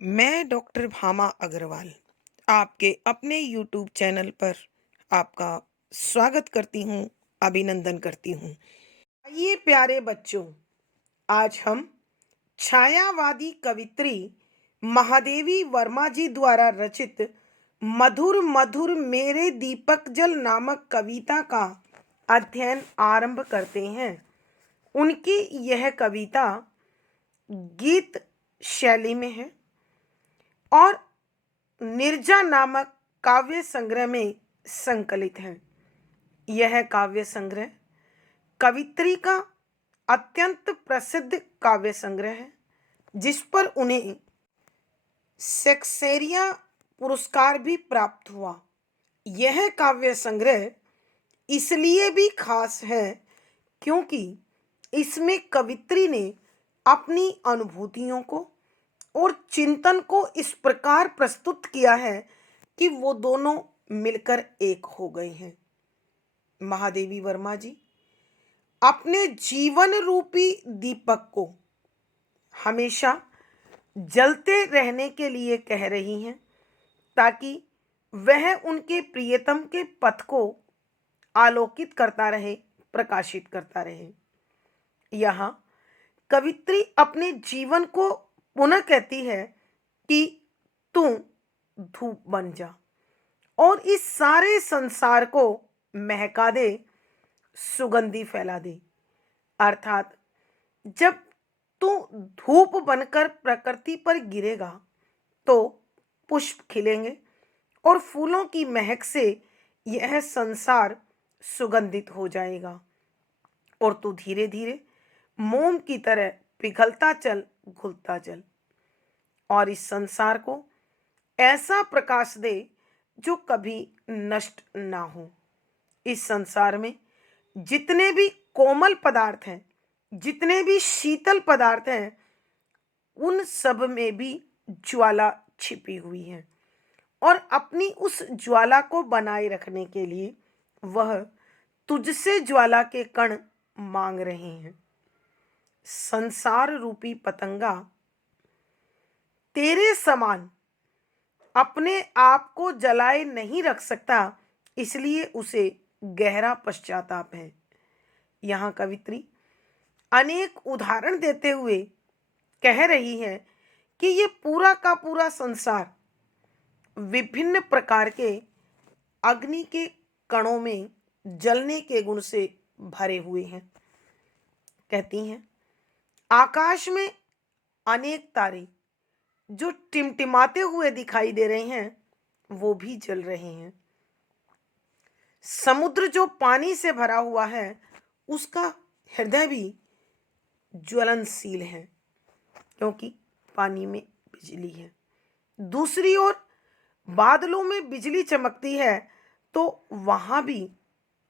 मैं डॉक्टर भामा अग्रवाल आपके अपने यूट्यूब चैनल पर आपका स्वागत करती हूँ, अभिनंदन करती हूँ। आइए प्यारे बच्चों, आज हम छायावादी कवित्री महादेवी वर्मा जी द्वारा रचित मधुर मधुर मेरे दीपक जल नामक कविता का अध्ययन आरंभ करते हैं। उनकी यह कविता गीत शैली में है और निर्जा नामक काव्य संग्रह में संकलित है। यह काव्य संग्रह कवित्री का अत्यंत प्रसिद्ध काव्य संग्रह है, जिस पर उन्हें शेक्सपियर पुरस्कार भी प्राप्त हुआ। यह काव्य संग्रह इसलिए भी खास है क्योंकि इसमें कवित्री ने अपनी अनुभूतियों को और चिंतन को इस प्रकार प्रस्तुत किया है कि वो दोनों मिलकर एक हो गए हैं। महादेवी वर्मा जी अपने जीवन रूपी दीपक को हमेशा जलते रहने के लिए कह रही हैं, ताकि वह उनके प्रियतम के पथ को आलोकित करता रहे, प्रकाशित करता रहे। यहाँ कवित्री अपने जीवन को पुनः कहती है कि तू धूप बन जा और इस सारे संसार को महका दे, सुगंधि फैला दे। अर्थात जब तू धूप बनकर प्रकृति पर गिरेगा तो पुष्प खिलेंगे और फूलों की महक से यह संसार सुगंधित हो जाएगा और तू धीरे धीरे मोम की तरह पिघलता चल, घुलता चल और इस संसार को ऐसा प्रकाश दे जो कभी नष्ट ना हो। इस संसार में जितने भी कोमल पदार्थ हैं, जितने भी शीतल पदार्थ हैं, उन सब में भी ज्वाला छिपी हुई है और अपनी उस ज्वाला को बनाए रखने के लिए वह तुझसे ज्वाला के कण मांग रहे हैं। संसार रूपी पतंगा तेरे समान अपने आप को जलाए नहीं रख सकता, इसलिए उसे गहरा पश्चाताप है। यहाँ कवित्री अनेक उदाहरण देते हुए कह रही है कि ये पूरा का पूरा संसार विभिन्न प्रकार के अग्नि के कणों में जलने के गुण से भरे हुए हैं। कहती हैं आकाश में अनेक तारे जो टिमटिमाते हुए दिखाई दे रहे हैं, वो भी जल रहे हैं। समुद्र जो पानी से भरा हुआ है, उसका हृदय भी ज्वलनशील है, क्योंकि पानी में बिजली है। दूसरी ओर बादलों में बिजली चमकती है तो वहां भी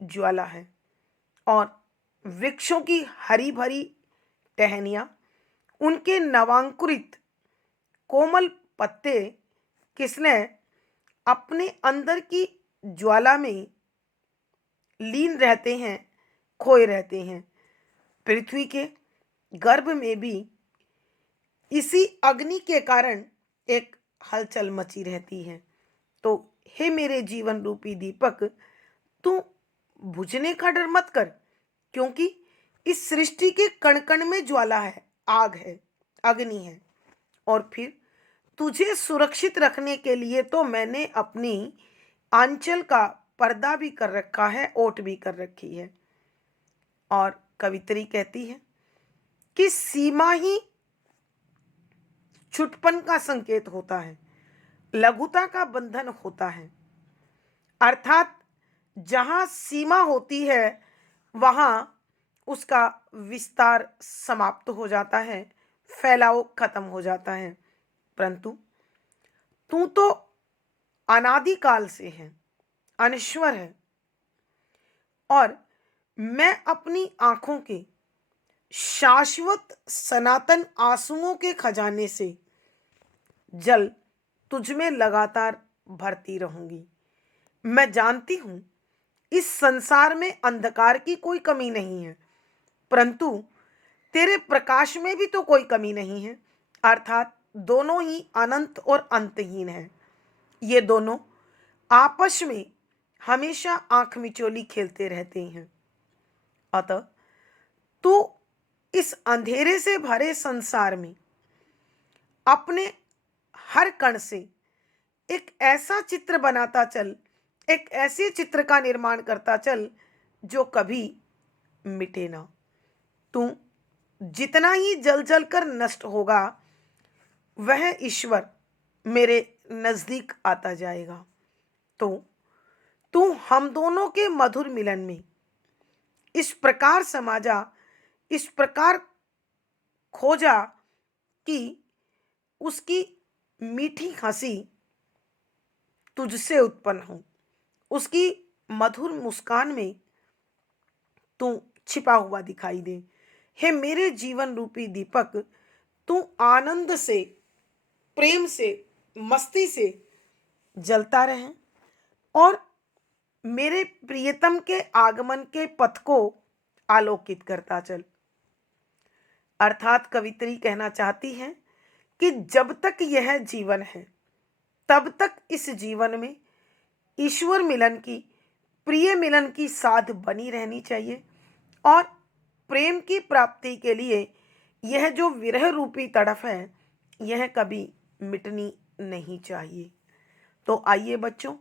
ज्वाला है और वृक्षों की हरी भरी टहनियां, उनके नवांकुरित कोमल पत्ते किसने अपने अंदर की ज्वाला में लीन रहते हैं, खोए रहते हैं। पृथ्वी के गर्भ में भी इसी अग्नि के कारण एक हलचल मची रहती है। तो हे मेरे जीवन रूपी दीपक, तू बुझने का डर मत कर, क्योंकि इस सृष्टि के कण कण में ज्वाला है, आग है, अग्नि है। और फिर तुझे सुरक्षित रखने के लिए तो मैंने अपनी आंचल का पर्दा भी कर रखा है, ओट भी कर रखी है। और कवित्री कहती है कि सीमा ही छुटपन का संकेत होता है, लघुता का बंधन होता है। अर्थात जहां सीमा होती है वहां उसका विस्तार समाप्त हो जाता है, फैलाव खत्म हो जाता है। परंतु तू तो अनादिकाल से है, अनश्वर है और मैं अपनी आंखों के शाश्वत सनातन आंसुओं के खजाने से जल तुझ में लगातार भरती रहूंगी। मैं जानती हूं इस संसार में अंधकार की कोई कमी नहीं है, परंतु तेरे प्रकाश में भी तो कोई कमी नहीं है। अर्थात दोनों ही अनंत और अंतहीन हैं। ये दोनों आपस में हमेशा आंख मिचोली खेलते रहते हैं। अतः तू इस अंधेरे से भरे संसार में अपने हर कण से एक ऐसा चित्र बनाता चल, एक ऐसे चित्र का निर्माण करता चल जो कभी मिटे ना। तू जितना ही जल जल कर नष्ट होगा, वह ईश्वर मेरे नजदीक आता जाएगा। तो तू हम दोनों के मधुर मिलन में इस प्रकार समा जा, इस प्रकार खो जा कि उसकी मीठी हंसी तुझसे उत्पन्न हो, उसकी मधुर मुस्कान में तू छिपा हुआ दिखाई दे। हे मेरे जीवन रूपी दीपक, तू आनंद से, प्रेम से, मस्ती से जलता रहे और मेरे प्रियतम के आगमन के पथ को आलोकित करता चल। अर्थात कवित्री कहना चाहती है कि जब तक यह जीवन है, तब तक इस जीवन में ईश्वर मिलन की, प्रिय मिलन की साध बनी रहनी चाहिए और प्रेम की प्राप्ति के लिए यह जो विरह रूपी तड़फ है, यह कभी मिटनी नहीं चाहिए। तो आइए बच्चों,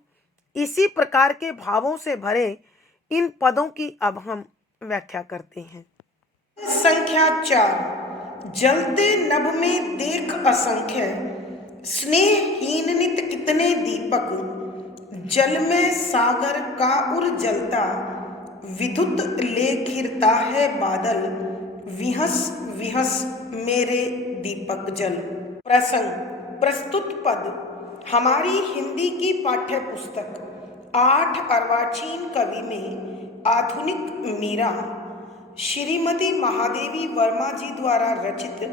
इसी प्रकार के भावों से भरे इन पदों की अब हम व्याख्या करते हैं। संख्या 4। जलते नभ में देख असंख्य, स्नेहहीन नित कितने दीपक, जल में सागर का उर जलता, विद्युत ले घिरता है बादल, विहस विहस मेरे दीपक जल। प्रसंग। प्रस्तुत पद हमारी हिंदी की पाठ्य पुस्तक 8 अर्वाचीन कवि में आधुनिक मीरा श्रीमती महादेवी वर्मा जी द्वारा रचित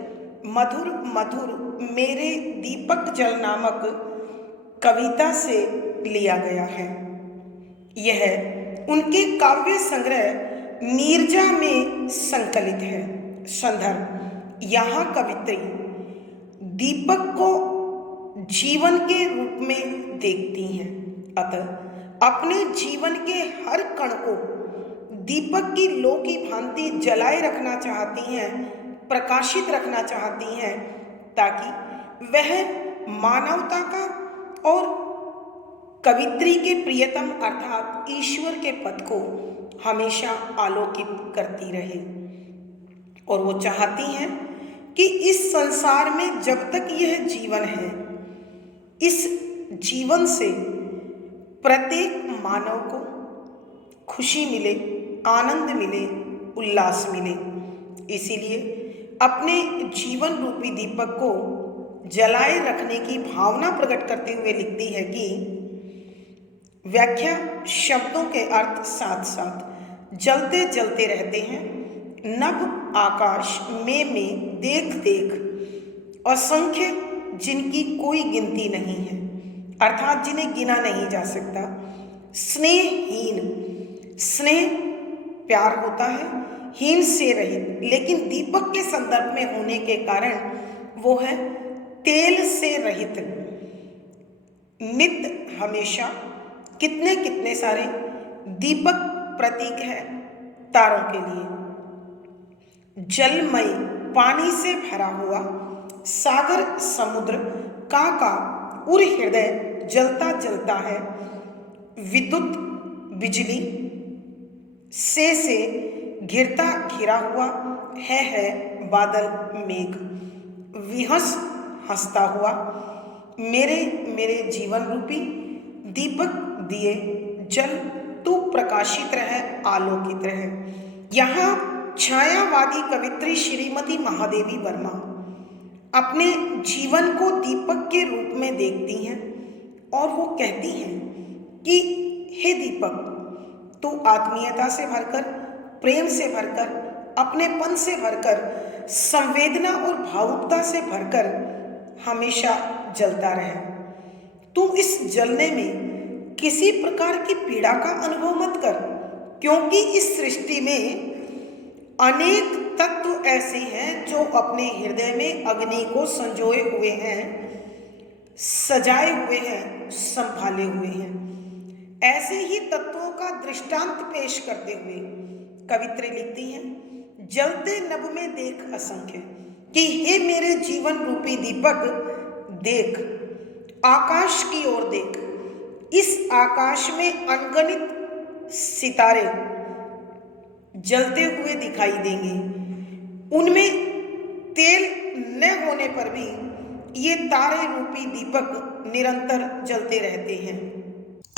मधुर मधुर मेरे दीपक जल नामक कविता से लिया गया है। यह उनके काव्य संग्रह नीरजा में संकलित है। संदर्भ। यहाँ कवित्री दीपक को जीवन के रूप में देखती हैं, अतः अपने जीवन के हर कण को दीपक की लौ की भांति जलाए रखना चाहती हैं, प्रकाशित रखना चाहती हैं, ताकि वह मानवता का और कवित्री के प्रियतम अर्थात ईश्वर के पद को हमेशा आलोकित करती रहे। और वो चाहती हैं कि इस संसार में जब तक यह जीवन है, इस जीवन से प्रत्येक मानव को खुशी मिले, आनंद मिले, उल्लास मिले। इसीलिए अपने जीवन रूपी दीपक को जलाए रखने की भावना प्रकट करते हुए लिखती है कि व्याख्या शब्दों के अर्थ साथ साथ जलते जलते रहते हैं। नभ आकाश में देख देख असंख्य, जिनकी कोई गिनती नहीं है, अर्थात जिन्हें गिना नहीं जा सकता। स्नेहहीन, स्नेह प्यार होता है, हीन से रहित, लेकिन दीपक के संदर्भ में होने के कारण वो है तेल से रहित। नित, हमेशा, कितने कितने सारे दीपक प्रतीक है तारों के लिए। जलमय, पानी से भरा हुआ, सागर, समुद्र, का उर हृदय जलता जलता है। विद्युत, बिजली, से घिरता घिरा हुआ है बादल, मेघ। विहस, हंसता हुआ, मेरे जीवन रूपी दीपक दिए जल, तू प्रकाशित रहे, आलोकित रहे। यहाँ छायावादी कवित्री श्रीमती महादेवी वर्मा अपने जीवन को दीपक के रूप में देखती हैं और वो कहती हैं कि हे दीपक, तू आत्मीयता से भरकर, प्रेम से भरकर, अपनेपन से भरकर, संवेदना और भावुकता से भरकर हमेशा जलता रहे। तू इस जलने में किसी प्रकार की पीड़ा का अनुभव मत कर, क्योंकि इस सृष्टि में अनेक तत्व ऐसे हैं जो अपने हृदय में अग्नि को संजोए हुए हैं, सजाए हुए हैं, संभाले हुए हैं। ऐसे ही तत्वों का दृष्टांत पेश करते हुए कवित्री लिखती हैं, जलते नभ में देख असंख्य, कि हे मेरे जीवन रूपी दीपक देख, आकाश की ओर देख। इस आकाश में अनगिनत सितारे जलते हुए दिखाई देंगे। उनमें तेल न होने पर भी ये तारे रूपी दीपक निरंतर जलते रहते हैं।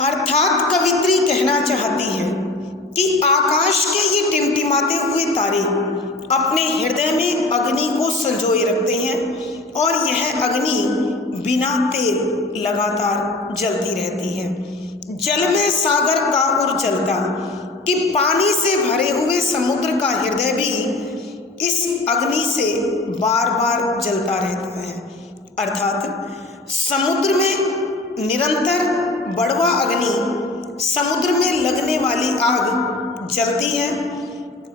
अर्थात कवित्री कहना चाहती है कि आकाश के ये टिमटिमाते हुए तारे अपने हृदय में अग्नि को संजोए रखते हैं और यह अग्नि बिना तेल लगातार जलती रहती है। जल में सागर का और जलता, कि पानी से भरे हुए समुद्र का हृदय भी इस अग्नि से बार बार जलता रहता है। अर्थात समुद्र में निरंतर बढ़वा अग्नि, समुद्र में लगने वाली आग जलती है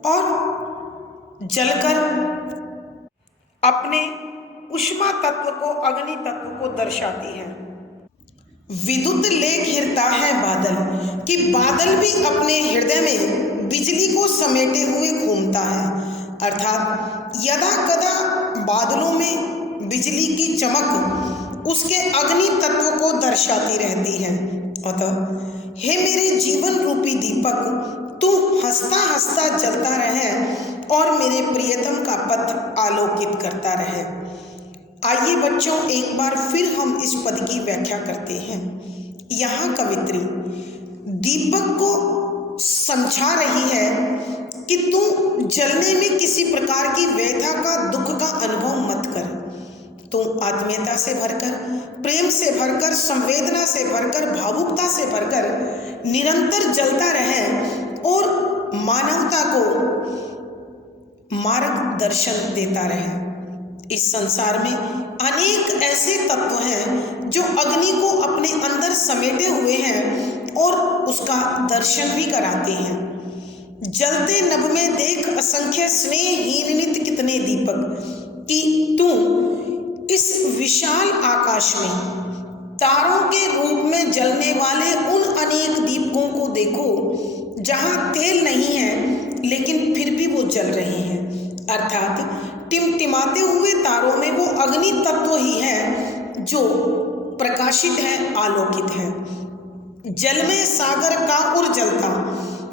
और जलकर अपने उष्मा तत्व को, अग्नि तत्व को दर्शाती है। विद्युत ले घिरता है बादल, कि बादल भी अपने हृदय में बिजली को समेटे हुए घूमता है। अर्थात यदा कदा बादलों में बिजली की चमक उसके अग्नि तत्व को दर्शाती रहती है। अतः हे मेरे जीवन रूपी दीपक, तू हंसता हंसता जलता रहे और मेरे प्रियतम का पथ आलोकित करता रहे। आइए बच्चों, एक बार फिर हम इस पद की व्याख्या करते हैं। यहाँ कवित्री दीपक को समझा रही है कि तू जलने में किसी प्रकार की व्यथा का, दुख का अनुभव मत कर। तू आत्मीयता से भरकर, प्रेम से भरकर, संवेदना से भरकर, भावुकता से भरकर निरंतर जलता रहे और मानवता को मार्गदर्शन देता रहे। इस संसार में अनेक ऐसे तत्व हैं जो अग्नि को अपने अंदर समेटे हुए हैं और उसका दर्शन भी कराते हैं। जलते नभ में देख असंख्य स्नेहहीन नित कितने दीपक, कि तू इस विशाल आकाश में तारों के रूप में जलने वाले उन अनेक दीपकों को देखो जहां तेल नहीं है लेकिन फिर भी वो जल रहे हैं। अर्थात टिमटिमाते हुए तारों में वो अग्नि तत्व ही है जो प्रकाशित है, आलोकित है। जल में सागर का और जलता,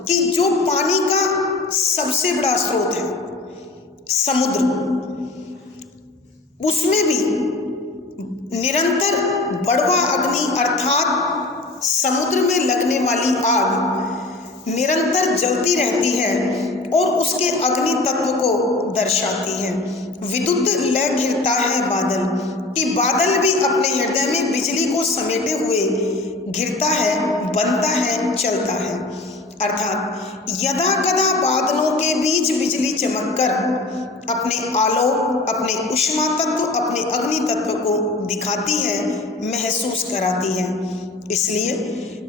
कि जो पानी का सबसे बड़ा स्रोत है समुद्र, उसमें भी निरंतर बढ़वा अग्नि अर्थात समुद्र में लगने वाली आग निरंतर जलती रहती है और उसके अग्नि तत्व को दर्शाती है। विद्युत लय घिरता है बादल, कि बादल भी अपने हृदय में बिजली को समेटे हुए घिरता है, बनता है, चलता है। अर्थात यदा कदा बादलों के बीच बिजली चमककर अपने आलोक, अपने उष्मा तत्व, अपने अग्नि तत्व को दिखाती है, महसूस कराती है। इसलिए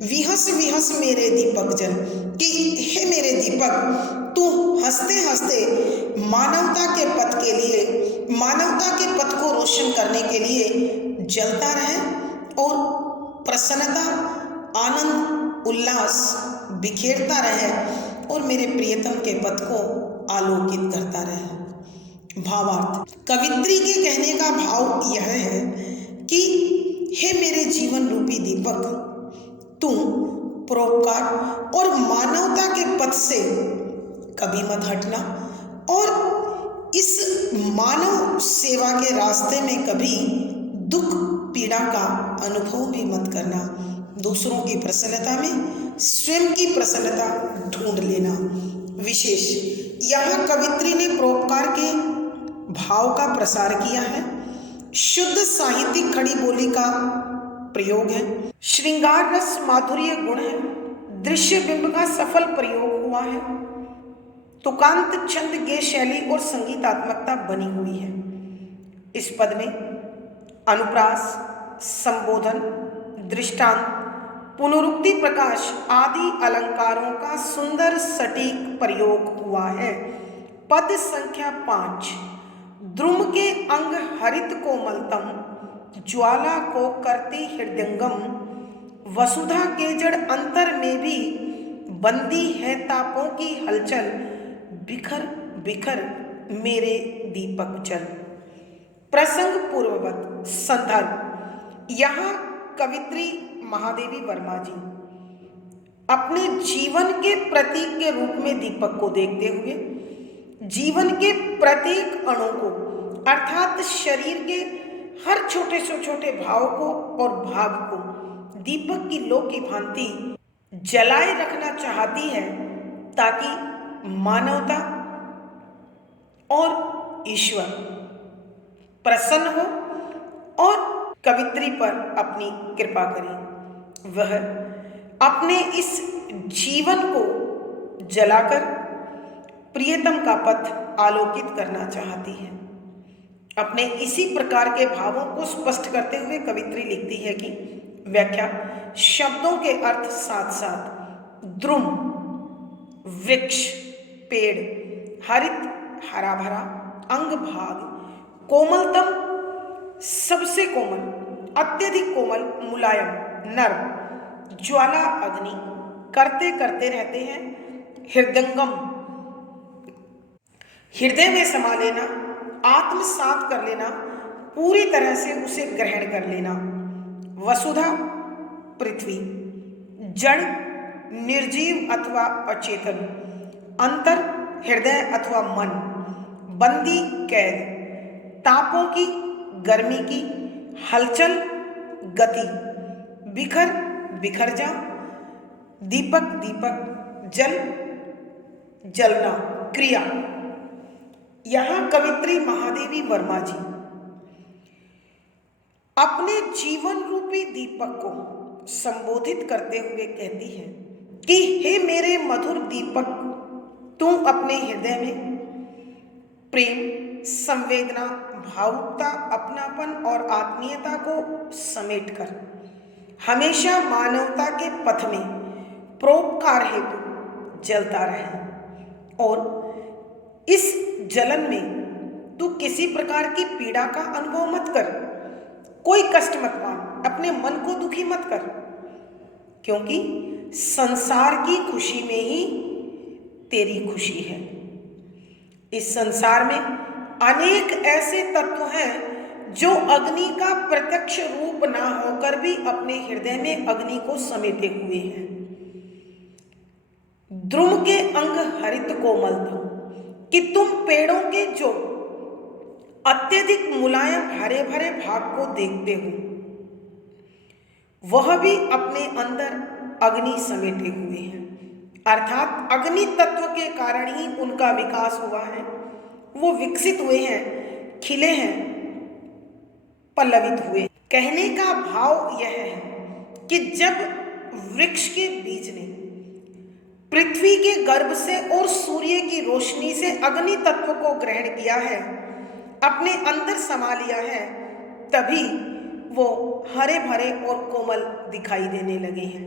विहस विहस मेरे दीपक जल, कि हे मेरे दीपक, तू हंसते हंसते मानवता के पथ के लिए, मानवता के पथ को रोशन करने के लिए जलता रहे और प्रसन्नता, आनंद, उल्लास बिखेरता रहे और मेरे प्रियतम के पथ को आलोकित करता रहे। भावार्थ, कवित्री के कहने का भाव यह है कि हे मेरे जीवन रूपी दीपक, तू परोपकार और मानवता के पथ से कभी मत हटना और इस मानव सेवा के रास्ते में कभी दुख पीड़ा का अनुभव भी मत करना। दूसरों की प्रसन्नता में स्वयं की प्रसन्नता ढूंढ लेना। विशेष यहाँ कवित्री ने परोपकार के भाव का प्रसार किया है, शुद्ध साहित्यिक खड़ी बोली का प्रयोग है, श्रृंगार रस माधुर्य गुण है, दृश्य बिंब का सफल प्रयोग हुआ है, तुकांत छंद गे शैली और संगीतात्मकता बनी हुई है। इस पद में अनुप्रास, संबोधन, दृष्टांत, पुनरुक्ति प्रकाश आदि अलंकारों का सुंदर सटीक प्रयोग हुआ है। पद संख्या 5। द्रुम के अंग हरित कोमलतम, ज्वाला को करती हृदयंगम, वसुधा के जड़ अंतर में भी बंदी है तापों की हलचल, बिखर बिखर मेरे दीपक जल। प्रसंग पूर्ववत। संदर्भ। यहाँ कवित्री महादेवी वर्मा जी अपने जीवन के प्रतीक के रूप में दीपक को देखते हुए जीवन के प्रत्येक अणु को अर्थात शरीर के हर छोटे से छोटे भाव को और भाग को दीपक की लौ की भांति जलाए रखना चाहती है, ताकि मानवता और ईश्वर प्रसन्न हो और कवित्री पर अपनी कृपा करें। वह अपने इस जीवन को जलाकर प्रियतम का पथ आलोकित करना चाहती है। अपने इसी प्रकार के भावों को स्पष्ट करते हुए कवित्री लिखती है कि व्याख्या। शब्दों के अर्थ साथ साथ द्रुम वृक्ष, पेड़, हरित हरा भरा, अंग भाग, कोमलतम सबसे कोमल, अत्यधिक कोमल, मुलायम नर्म, ज्वाला अग्नि, करते करते रहते हैं, हृदयंगम हृदय में समा लेना, आत्मसात कर लेना, पूरी तरह से उसे ग्रहण कर लेना। वसुधा पृथ्वी, जड़ निर्जीव अथवा अचेतन, अंतर हृदय अथवा मन, बंदी कैद, तापों की गर्मी की हलचल गति, बिखर बिखर जा, दीपक दीपक, जल जलना क्रिया। यहाँ कवित्री महादेवी वर्मा जी अपने जीवन रूपी दीपक को संबोधित करते हुए कहती है कि हे मेरे मधुर दीपक, तू अपने हृदय में प्रेम, संवेदना, भावुकता, अपनापन और आत्मीयता को समेटकर हमेशा मानवता के पथ में परोपकार हेतु जलता रहे और इस जलन में तू किसी प्रकार की पीड़ा का अनुभव मत कर, कोई कष्ट मत मान, अपने मन को दुखी मत कर, क्योंकि संसार की खुशी में ही तेरी खुशी है। इस संसार में अनेक ऐसे तत्व हैं जो अग्नि का प्रत्यक्ष रूप ना होकर भी अपने हृदय में अग्नि को समेटे हुए हैं। द्रुम के अंग हरित कोमल था कि तुम पेड़ों के जो अत्यधिक मुलायम हरे भरे भाग को देखते हो, वह भी अपने अंदर अग्नि समेटे हुए हैं, अर्थात अग्नि तत्व के कारण ही उनका विकास हुआ है, वो विकसित हुए हैं, खिले हैं, पल्लवित हुए। कहने का भाव यह है कि जब वृक्ष के बीज ने पृथ्वी के गर्भ से और सूर्य की रोशनी से अग्नि तत्व को ग्रहण किया है, अपने अंदर समा लिया है, तभी वो हरे भरे और कोमल दिखाई देने लगे हैं।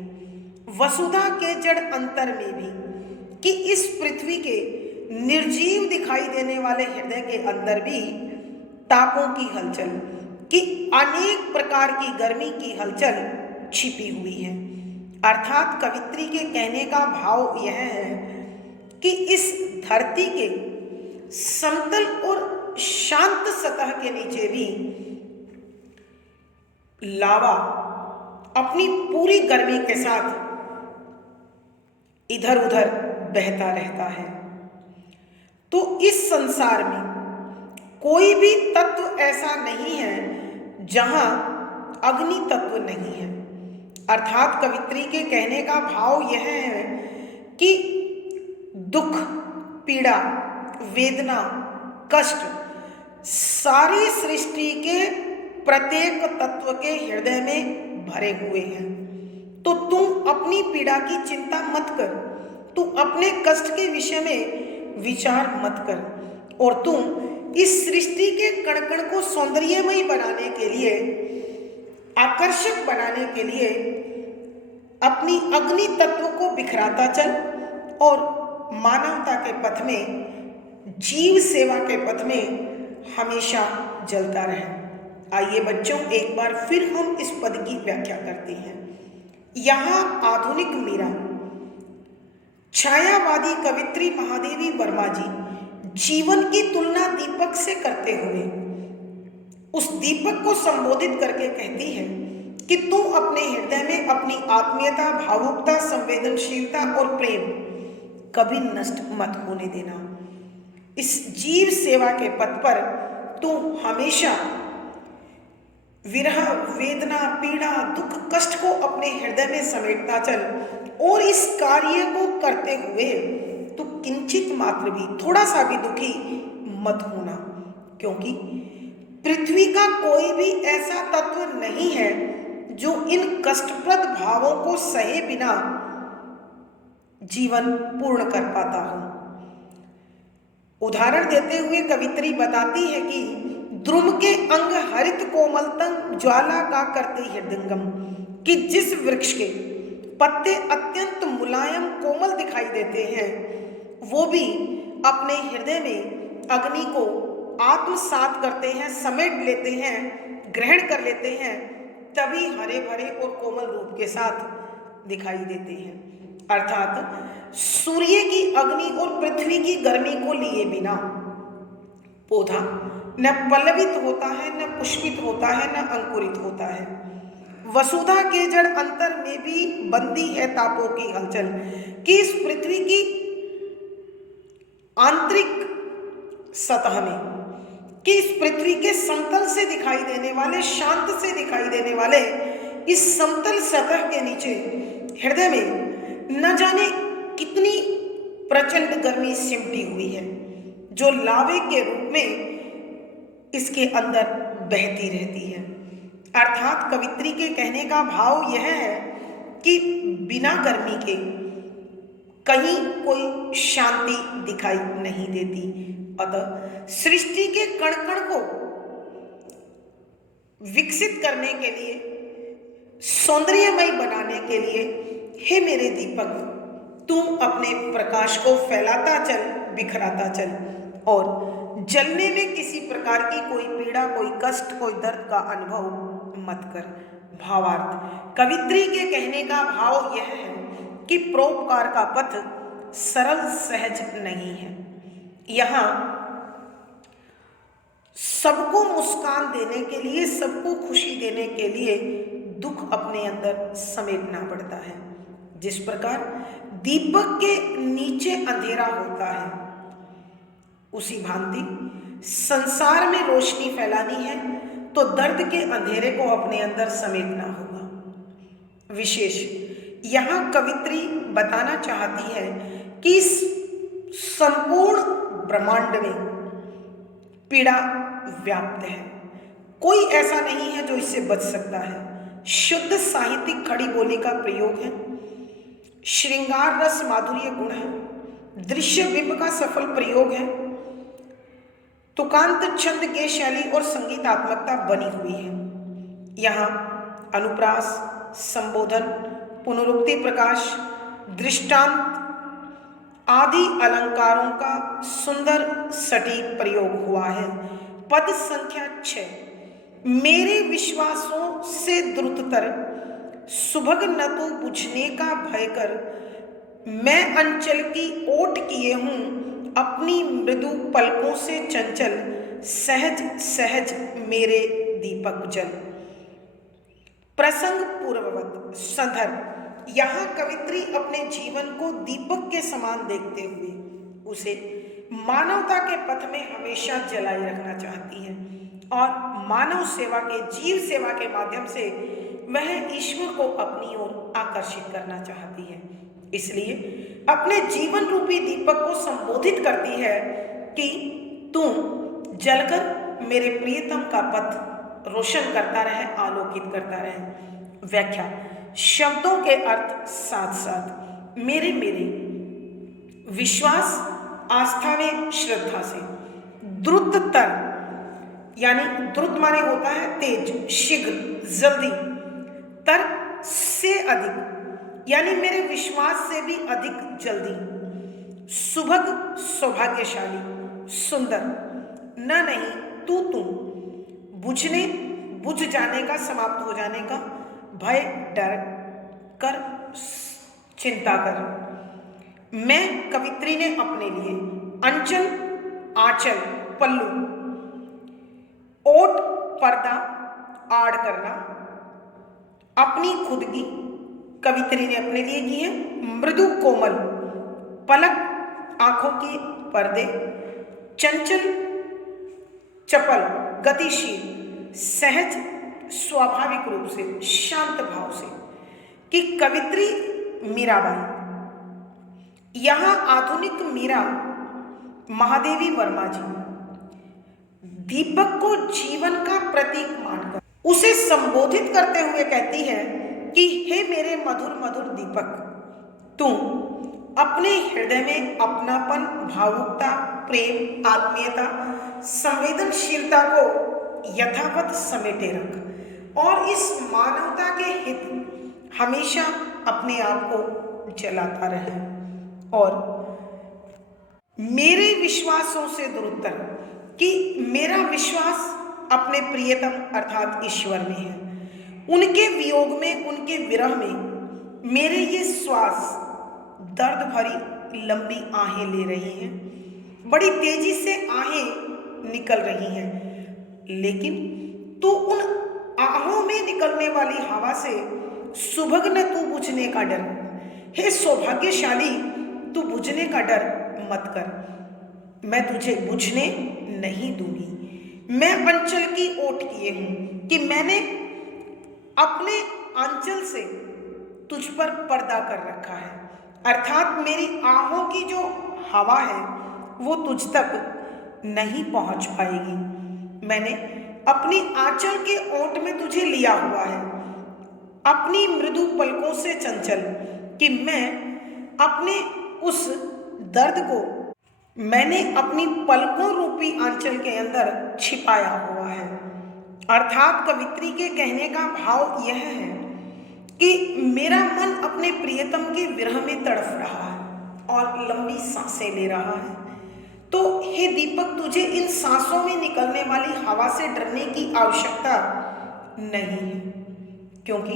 वसुधा के जड़ अंतर में भी कि इस पृथ्वी के निर्जीव दिखाई देने वाले हृदय के अंदर भी तापों की हलचल कि अनेक प्रकार की गर्मी की हलचल छिपी हुई है। अर्थात कवित्री के कहने का भाव यह है कि इस धरती के समतल और शांत सतह के नीचे भी लावा अपनी पूरी गर्मी के साथ इधर उधर बहता रहता है। तो इस संसार में कोई भी तत्व ऐसा नहीं है जहां अग्नि तत्व नहीं है। अर्थात कवित्री के कहने का भाव यह है कि दुख, पीड़ा, वेदना, कष्ट सारी सृष्टि के प्रत्येक तत्व के हृदय में भरे हुए हैं। तो तुम अपनी पीड़ा की चिंता मत कर, तू अपने कष्ट के विषय में विचार मत कर, और तुम इस सृष्टि के कण कण को सौंदर्यमयी बनाने के लिए, आकर्षक बनाने के लिए अपनी अग्नि तत्व को बिखराता चल और मानवता के पथ में जीव सेवा के पथ में हमेशा जलता रहे। आइए बच्चों, एक बार फिर हम इस पद की व्याख्या करते हैं। यहाँ आधुनिक मीरा छायावादी कवित्री महादेवी वर्मा जी जीवन की तुलना दीपक से करते हुए उस दीपक को संबोधित करके कहती है कि तुम अपने हृदय में अपनी आत्मीयता, भावुकता, संवेदनशीलता और प्रेम कभी नष्ट मत होने देना। इस जीव सेवा के पथ पर तुम हमेशा विरह, वेदना, पीड़ा, दुख, कष्ट को अपने हृदय में समेटता चल और इस कार्य को करते हुए तो किंचित मात्र भी, थोड़ा सा भी दुखी मत होना, क्योंकि पृथ्वी का कोई भी ऐसा तत्व नहीं है जो इन कष्टप्रद भावों को सहे बिना जीवन पूर्ण कर पाता हो। उदाहरण देते हुए कवित्री बताती है कि द्रुम के अंग हरित कोमलतंग ज्वाला का करते हृदंगम, कि जिस वृक्ष के पत्ते अत्यंत मुलायम कोमल दिखाई देते हैं वो भी अपने हृदय में अग्नि को आत्मसात करते हैं, समेट लेते हैं, ग्रहण कर लेते हैं, तभी हरे भरे और कोमल रूप के साथ दिखाई देते हैं। अर्थात सूर्य की अग्नि और पृथ्वी की गर्मी को लिए बिना पौधा न पल्लवित होता है, न पुष्पित होता है, न अंकुरित होता है। वसुधा के जड़ अंतर में भी बंदी है तापों की हलचल, कि इस पृथ्वी की आंतरिक सतह में, कि इस पृथ्वी के समतल से दिखाई देने वाले, शांत से दिखाई देने वाले इस समतल सतह के नीचे हृदय में न जाने कितनी प्रचंड गर्मी सिमटी हुई है, जो लावे के रूप में इसके अंदर बहती रहती है। अर्थात कवित्री के कहने का भाव यह है कि बिना गर्मी के कहीं कोई शांति दिखाई नहीं देती। अतः सृष्टि के कण कण को विकसित करने के लिए, सौंदर्यमय बनाने के लिए, हे मेरे दीपक, तुम अपने प्रकाश को फैलाता चल, बिखराता चल, और जलने में किसी प्रकार की कोई पीड़ा, कोई कष्ट, कोई दर्द का अनुभव मत कर। भावार्थ, कवित्री के कहने का भाव यह है कि परोपकार का पथ सरल सहज नहीं है। यहाँ सबको मुस्कान देने के लिए, सबको खुशी देने के लिए दुख अपने अंदर समेटना पड़ता है। जिस प्रकार दीपक के नीचे अंधेरा होता है, उसी भांति संसार में रोशनी फैलानी है तो दर्द के अंधेरे को अपने अंदर समेटना होगा। विशेष यहाँ कवित्री बताना चाहती है कि इस संपूर्ण ब्रह्मांड में पीड़ा व्याप्त है, कोई ऐसा नहीं है जो इससे बच सकता है। शुद्ध साहित्यिक खड़ी बोली का प्रयोग है, श्रृंगार रस माधुर्य गुण है, दृश्य बिंब का सफल प्रयोग है, तुकांत छंद के शैली और संगीतात्मकता बनी हुई है। यहाँ अनुप्रास, संबोधन, पुनरुक्ति प्रकाश, दृष्टांत आदि अलंकारों का सुंदर सटीक प्रयोग हुआ है। पद संख्या 6, मेरे विश्वासों से द्रुततर सुभग न तो बुझने का भय कर, मैं अंचल की ओट किए हूँ अपनी मृदु पलकों से चंचल, सहज सहज मेरे दीपक जल। प्रसंग पूर्ववत संदर्भ, यहाँ कवित्री अपने जीवन को दीपक के समान देखते हुए उसे मानवता के पथ में हमेशा जलाए रखना चाहती है और मानव सेवा के, जीव सेवा के माध्यम से वह ईश्वर को अपनी ओर आकर्षित करना चाहती है। इसलिए अपने जीवन रूपी दीपक को संबोधित करती है कि तुम जलकर मेरे प्रियतम का पथ रोशन करता रहे, आलोकित करता रहे। व्याख्या, शब्दों के अर्थ साथ साथ मेरे विश्वास, आस्था में श्रद्धा से, द्रुततर यानी द्रुत माने होता है तेज, शीघ्र, जल्दी, तर से अधिक यानी मेरे विश्वास से भी अधिक जल्दी, सुभग सौभाग्यशाली, सुंदर, न नहीं तू तुम, बुझने बुझ जाने का, समाप्त हो जाने का, भय डर कर, चिंता कर। मैं कवित्री ने अपने लिए अंचल, आंचल, पल्लू, ओट, पर्दा, आड़ करना, अपनी खुद की कवित्री ने अपने लिए की है मृदु कोमल, पलक, आंखों के पर्दे, चंचल, चपल, गतिशील, सहज, स्वाभाविक रूप से, शांत भाव से, कि कवित्री मीराबाई। यहां आधुनिक मीरा महादेवी वर्मा जी दीपक को जीवन का प्रतीक मानकर उसे संबोधित करते हुए कहती है कि हे मेरे मधुर मधुर दीपक, तुम अपने हृदय में अपनापन, भावुकता, प्रेम, आत्मीयता, संवेदनशीलता को यथावत समेटे रख और इस मानवता के हित हमेशा अपने आप को जलाता रहे और मेरे विश्वासों से दुरुत्तर, कि मेरा विश्वास अपने प्रियतम अर्थात ईश्वर में है। उनके वियोग में, उनके विरह में मेरे ये श्वास दर्द भरी लंबी आहें ले रही हैं, बड़ी तेजी से आहें निकल रही हैं, लेकिन तू उन आहों में निकलने वाली हवा से सुभग्न तू बुझने का डर, हे सौभाग्यशाली तू बुझने का डर मत कर, मैं तुझे बुझने नहीं दूंगी। मैं अंचल की ओट किए हूं कि मैंने अपने अंचल से तुझ पर पर्दा कर रखा है, अर्थात मेरी आहों की जो हवा है वो तुझ तक नहीं पहुंच पाएगी। मैंने अपनी आंचल के ओट में तुझे लिया हुआ है, अपनी मृदु पलकों से चंचल, कि मैं अपने उस दर्द को मैंने अपनी पलकों रूपी आंचल के अंदर छिपाया हुआ है। अर्थात कवित्री के कहने का भाव यह है कि मेरा मन अपने प्रियतम के विरह में तड़फ रहा है और लंबी सांसें ले रहा है। तो हे दीपक, तुझे इन सांसों में निकलने वाली हवा से डरने की आवश्यकता नहीं है, क्योंकि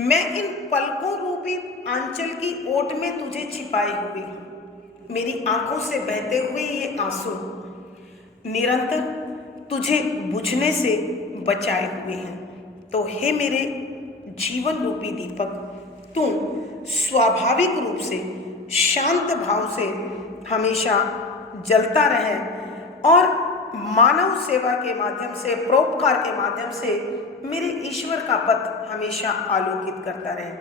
मैं इन पलकों रूपी आंचल की ओट में तुझे छिपाए हुए हूं। मेरी आंखों से बहते हुए ये आंसू निरंतर तुझे बुझने से बचाए हुए हैं। तो हे मेरे जीवन रूपी दीपक, तू स्वाभाविक रूप से, शांत भाव से हमेशा जलता रहे और मानव सेवा के माध्यम से, परोपकार के माध्यम से मेरे ईश्वर का पथ हमेशा आलोकित करता रहे।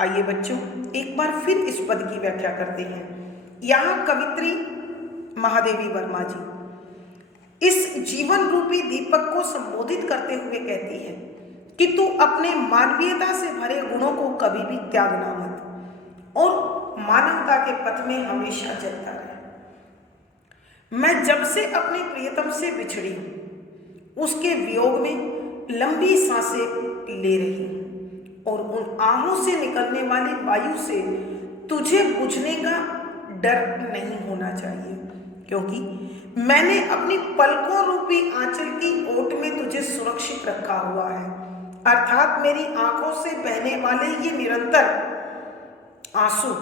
आइए बच्चों, एक बार फिर इस पद की व्याख्या करते हैं। यहाँ कवित्री महादेवी वर्मा जी इस जीवन रूपी दीपक को संबोधित करते हुए कहती है कि तू अपने मानवीयता से भरे गुणों को कभी भी त्यागना मत और मानवता के पथ में हमेशा जलता रहे। मैं जब से अपने प्रियतम से बिछड़ी हूं, उसके वियोग में लंबी सांसें ले रही हूं और उन आहों से निकलने वाली वायु से तुझे बुझने का डर नहीं होना चाहिए, क्योंकि मैंने अपनी पलकों रूपी आंचल की ओट में तुझे सुरक्षित रखा हुआ है। अर्थात मेरी आंखों से बहने वाले ये निरंतर आंसू,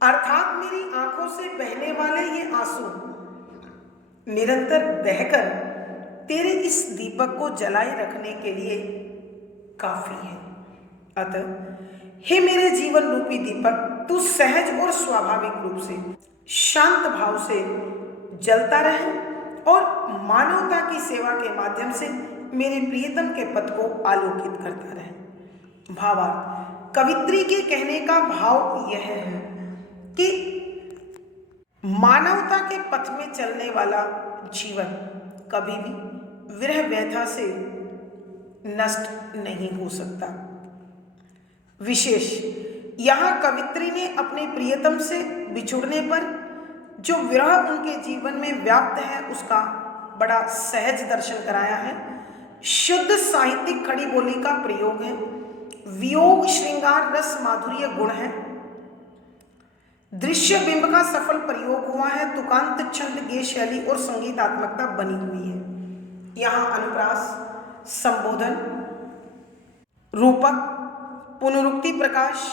अर्थात मेरी आंखों से बहने वाले ये आंसू निरंतर बहकर तेरे इस दीपक को जलाए रखने के लिए काफी है। अतः हे मेरे जीवन रूपी दीपक, तू सहज और स्वाभाविक रूप से, शांत भाव से जलता रहे और मानवता की सेवा के माध्यम से मेरे प्रियतम के पद को आलोकित करता रहे। भावार्थ, कवित्री के कहने का भाव यह है कि मानवता के पथ में चलने वाला जीवन कभी भी विरह व्यथा से नष्ट नहीं हो सकता। विशेष यहाँ कवित्री ने अपने प्रियतम से बिछुड़ने पर जो विरह उनके जीवन में व्याप्त है उसका बड़ा सहज दर्शन कराया है। शुद्ध साहित्यिक खड़ी बोली का प्रयोग है, वियोग श्रृंगार रस माधुर्य गुण है, दृश्य बिंब का सफल प्रयोग हुआ है। तुकांत छंद गेय शैली और संगीतात्मकता बनी हुई है। यहाँ अनुप्रास, संबोधन, रूपक, पुनरुक्ति प्रकाश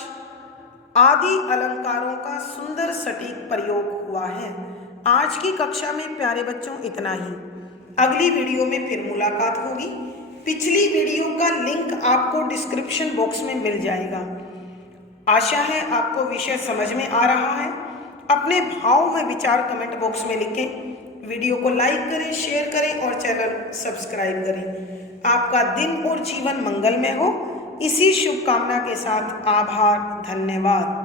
आदि अलंकारों का सुंदर सटीक प्रयोग हुआ है। आज की कक्षा में प्यारे बच्चों इतना ही। अगली वीडियो में फिर मुलाकात होगी। पिछली वीडियो का लिंक आपको डिस्क्रिप्शन बॉक्स में मिल जाएगा। आशा है आपको विषय समझ में आ रहा है। अपने भाव में विचार कमेंट बॉक्स में लिखें। वीडियो को लाइक करें, शेयर करें और चैनल सब्सक्राइब करें। आपका दिन और जीवन मंगलमय हो, इसी शुभकामना के साथ आभार, धन्यवाद।